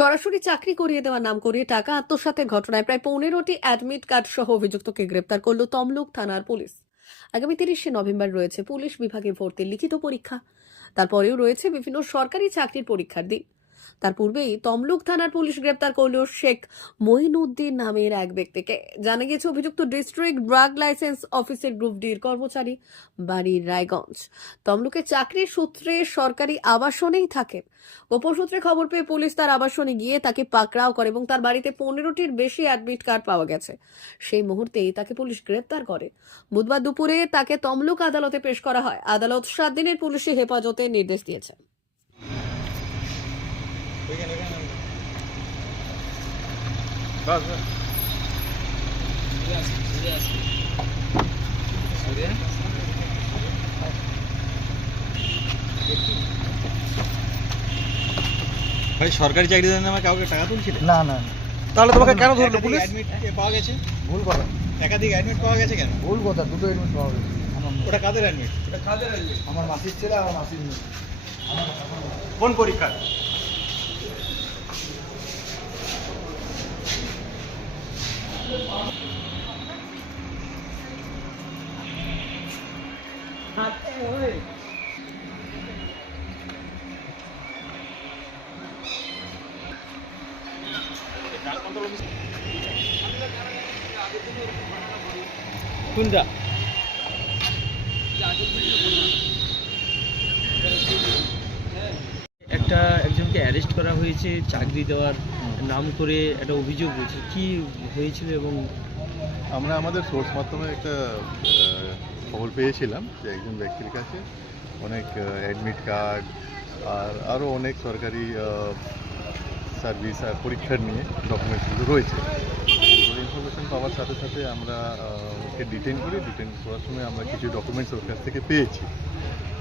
সরাসরি চাকরি করিয়ে দেওয়ার নাম করিয়ে টাকা আত্মসাতের ঘটনায় প্রায় পনেরোটি অ্যাডমিট কার্ড সহ অভিযুক্তকে গ্রেপ্তার করল তমলুক থানার পুলিশ। আগামী তিরিশে নভেম্বর রয়েছে পুলিশ বিভাগে ভর্তির লিখিত পরীক্ষা। তারপরেও রয়েছে বিভিন্ন সরকারি চাকরির পরীক্ষার দিন। তার পূর্বেই তমলুক থানার পুলিশ গ্রেপ্তার করল শেখ মঈনুদ্দিন নামের এক ব্যক্তিকে। জানা গেছে অভিযুক্ত ডিস্ট্রিক্ট ড্রাগ লাইসেন্স অফিসের গ্রুপ ডির কর্মচারী বাড়ির রায়গঞ্জ। তমলুকে চাকরির সূত্রে সরকারি আবাসনেই থাকেন গোপন সূত্রে খবর পেয়ে পুলিশ তার আবাসনে গিয়ে তাকে পাকড়াও করে এবং তার বাড়িতে পনেরোটির বেশি অ্যাডমিট কার্ড পাওয়া গেছে। সেই মুহূর্তেই তাকে পুলিশ গ্রেপ্তার করে। বুধবার দুপুরে তাকে তমলুক আদালতে পেশ করা হয়। আদালত সাত দিনের পুলিশি হেফাজতে নির্দেশ দিয়েছে। বাস ভাই সরকারি চাকরি দেন নামে কাউকে টাকা তুলছিলে? না না। তাহলে তোমাকে কেন ধরলো পুলিশ? অ্যাডমিট পাওয়া গেছে। ভুল কথা। একাধিক অ্যাডমিট পাওয়া গেছে কেন? ভুল কথা দুটো এডমিট পাওয়া গেছে। আমার ওটা কাদের অ্যাডমিট আমার মাসির ছেলে আর মাসির মেয়ে। কোন পরীক্ষা কোনটা? একটা একজনকে অ্যারেস্ট করা হয়েছে চাকরি দেওয়ার নাম করে একটা অভিযোগ হয়েছে। কি হয়েছিল এবং আমরা আমাদের সোর্স মাধ্যমে একটা খবর পেয়েছিলাম যে একজন ব্যক্তির কাছে অনেক অ্যাডমিট কার্ড আর আরও অনেক সরকারি সার্ভিস আর পরীক্ষার নিয়ে ডকুমেন্টসগুলো রয়েছে। ইনফরমেশন পাওয়ার সাথে সাথে আমরা ওকে ডিটেন করি। ডিটেন করার সময় আমরা কিছু ডকুমেন্টস ওর কাছ থেকে পেয়েছি।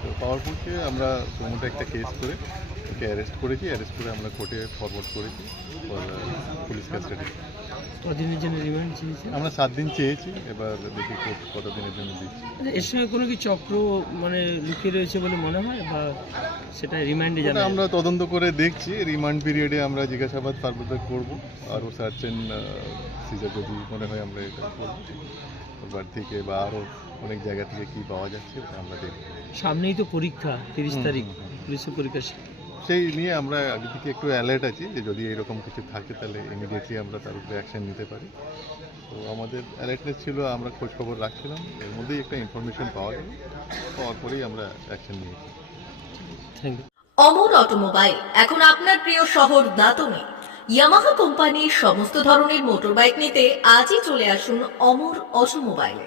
তো পাওয়ার পক্ষে আমরা প্রমোটে একটা কেস করে ওকে অ্যারেস্ট করেছি। অ্যারেস্ট করে আমরা কোর্টে ফরওয়ার্ড করেছি। পুলিশ কাস্টাডি কদিনের জন্য রিমান্ড চেয়েছে আমরা সাত দিন চেয়েছি এবার দেখি কত দিনের জন্য দিচ্ছি। আচ্ছা, এর সঙ্গে কোনো কি চক্র মানে লুকিয়ে রয়েছে বলে মনে হয়? বা সেটা রিমান্ডে জানা আমরা তদন্ত করে দেখছি। রিমান্ড পিরিয়ডে আমরা জিজ্ঞাসাবাদ ফার্দার করব। আরও সার্চেন সিজার যদি মনে হয় আমরা এটা করব। থেকে বা আরও অনেক জায়গা থেকে কি পাওয়া যাচ্ছে আমরা দেখব। সামনেই তো পরীক্ষা তিরিশ তারিখ। পুলিশের পরীক্ষা। সেই নিয়ে আমরা আগে থেকে একটু অ্যালার্ট আছি যে যদি এরকম কিছু থাকে তাহলে ইমিডিয়েটলি আমরা তার উপরে অ্যাকশন নিতে পারি। তো আমাদের অ্যালার্টনেস ছিল আমরা খোঁজ খবর রাখছিলাম এর মধ্যেই একটা ইনফরমেশন পাওয়া গেল পাওয়ার পরেই আমরা অ্যাকশন নিয়েছি। থ্যাংক ইউ অমর অটোমোবাইল এখন আপনার প্রিয় শহর দাতনে। ইয়ামাহা কোম্পানির সমস্ত ধরনের মোটরবাইক নিতে আজই চলে আসুন অমর অটোমোবাইলে।